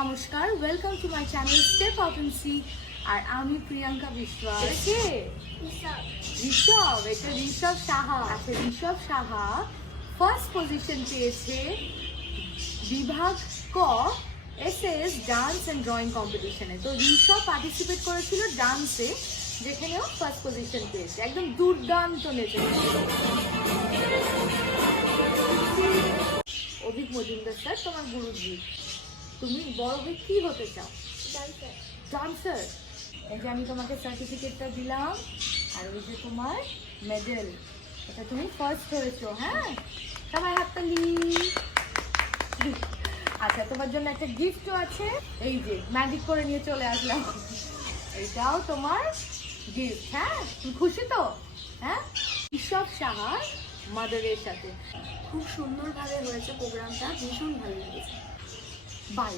নমস্কার, welcome to my channel step up and see. আর আমি প্রিয়াঙ্কা বিশ্বাস। কে? ঋষভ। এটা ঋষভ সাহা। আচ্ছা, ঋষভ সাহা ফার্স্ট পজিশন পেয়েছে বিভাগ ক এসএস ডান্স অ্যান্ড ড্রয়িং কম্পিটিশনে। তো ঋষভ পার্টিসিপেট করেছিল ডান্সে, যেখানেও ফার্স্ট পজিশন পেয়েছে। একদম দুর্দান্ত নেচেছে। অভিক মজুমদার স্যার তোমার গুরুজি। তুমি বড় হয়ে কি হতে চাও? ডান্সার। এই যে আমি তোমাকে সার্টিফিকেটটা দিলাম, আর ওই যে তোমার মেডেল, এটা তুমি ফার্স্ট হয়েছো। হ্যাঁ, সবাই হাততালি। আচ্ছা, তোমার জন্য একটা গিফটও আছে। এই যে ম্যাজিক করে নিয়ে চলে আসলাম, এটাও তোমার গিফট। হ্যাঁ, তুমি খুশি তো? হ্যাঁ, ঋষভ সাহার মাদারের সাথে খুব সুন্দরভাবে হয়েছে প্রোগ্রামটা, ভীষণ ভালো লেগেছে। বাই।